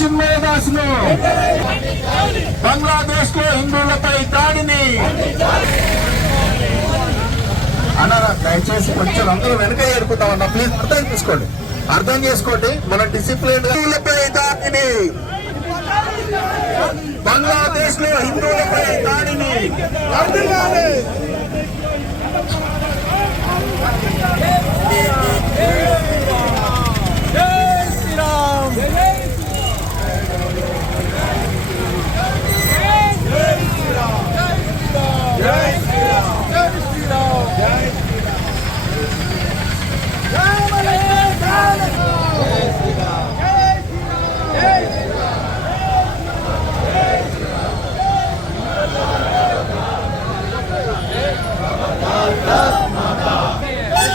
చిన్మయదాస్ను బంగ్లాదేశ్లో హిందువులపై దాడిని. అన్నారా దయచేసి కొంచెం అందరూ వెనక ఏరుకుంటామన్నా ప్లీజ్ అర్థం చేసుకోండి. అర్థం చేసుకోండి. మన డిసిప్లిన్ హిందువులపై దాడిని. బంగ్లాదేశ్లో హిందువులపై దాడిని. అర్థం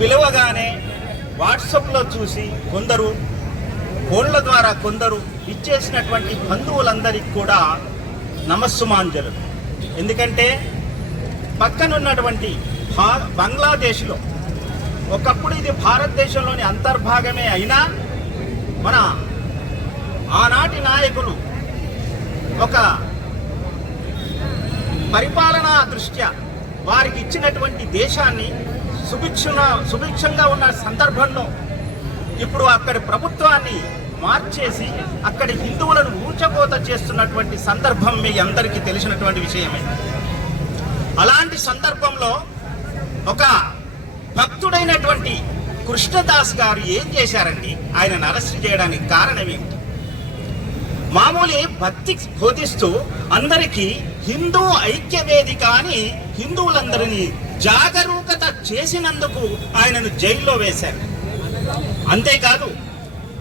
పిలవగానే వాట్సాప్లో చూసి కొందరు ఫోన్ల ద్వారా కొందరు ఇచ్చేసినటువంటి బంధువులందరికీ కూడా నమస్సుమాంజలు. ఎందుకంటే పక్కనున్నటువంటి భా బంగ్లాదేశ్లో ఒకప్పుడు ఇది భారతదేశంలోని అంతర్భాగమే అయినా మన ఆనాటి నాయకులు ఒక పరిపాలనా దృష్ట్యా వారికి ఇచ్చినటువంటి దేశాన్ని సుభిక్షణ సుభిక్షంగా ఉన్న సందర్భంలో ఇప్పుడు అక్కడి ప్రభుత్వాన్ని మార్చేసి అక్కడి హిందువులను ఊచకోత చేస్తున్నటువంటి సందర్భం మీ అందరికీ తెలిసినటువంటి విషయమే. అలాంటి సందర్భంలో ఒక భక్తుడైనటువంటి కృష్ణదాస్ గారు ఏం చేశారండి? ఆయనను అరెస్ట్ చేయడానికి కారణం ఏమిటి? మామూలు భక్తి బోధిస్తూ అందరికీ హిందూ ఐక్య వేదిక అని హిందువులందరినీ జాగరూకత చేసినందుకు ఆయనను జైల్లో వేశారు. అంతేకాదు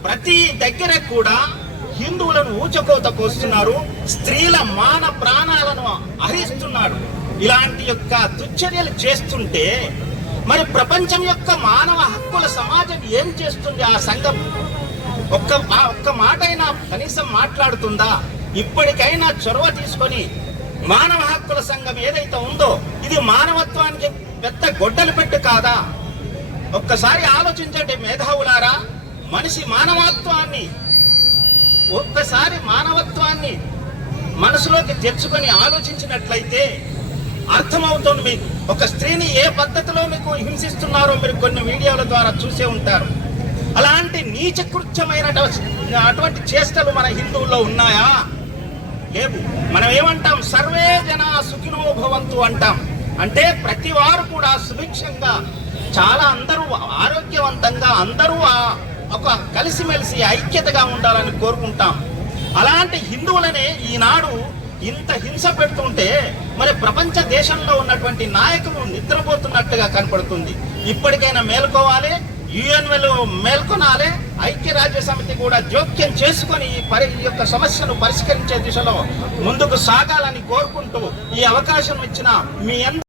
ప్రతి దగ్గర కూడా హిందువులను ఊచకోత కోస్తున్నారు స్త్రీల మాన ప్రాణాలను హరిస్తున్నారు ఇలాంటి యొక్క దుశ్చర్యలు చేస్తుంటే మరి ప్రపంచం యొక్క మానవ హక్కుల సమాజం ఏం చేస్తుంది ఆ సంఘం? ఒక్క ఆ ఒక్క మాట అయినా కనీసం మాట్లాడుతుందా? ఇప్పటికైనా చొరవ తీసుకొని మానవ హక్కుల సంఘం ఏదైతే ఉందో ఇది మానవత్వానికి పెద్ద గొడ్డలు పెట్టు కాదా? ఒక్కసారి ఆలోచించండి మేధావులారా. మనిషి మానవత్వాన్ని ఒక్కసారి మానవత్వాన్ని మనసులోకి తెచ్చుకొని ఆలోచించినట్లయితే అర్థమవుతుంది మీకు. ఒక స్త్రీని ఏ పద్ధతిలో మీకు హింసిస్తున్నారో మీరు కొన్ని వీడియోల ద్వారా చూసే ఉంటారు. అలాంటి నీచకృత్యమైన అటువంటి చేష్టలు మన హిందువుల్లో ఉన్నాయా? లేవు. మనం ఏమంటాం? సర్వే జన సుఖినో భవంతు అంటాం. అంటే ప్రతి వారు కూడా సుభిక్షంగా చాలా అందరూ ఆరోగ్యవంతంగా అందరూ ఆ- ఒక కలిసిమెలిసి ఐక్యతగా ఉండాలని కోరుకుంటాం. అలాంటి హిందువులనే ఈనాడు ఇంత హింస పెడుతుంటే మరి ప్రపంచ దేశంలో ఉన్నటువంటి నాయకులు నిద్రపోతున్నట్టుగా కనపడుతుంది. ఇప్పటికైనా మేలుకోవాలి. యుఎన్ మేల్కొనాలి. ఐక్యరాజ్య సమితి కూడా జోక్యం చేసుకొని ఈ పరి ఈ యొక్క సమస్యను పరిష్కరించే దిశలో ముందుకు సాగాలని కోరుకుంటూ ఈ అవకాశం ఇచ్చిన మీ అందరి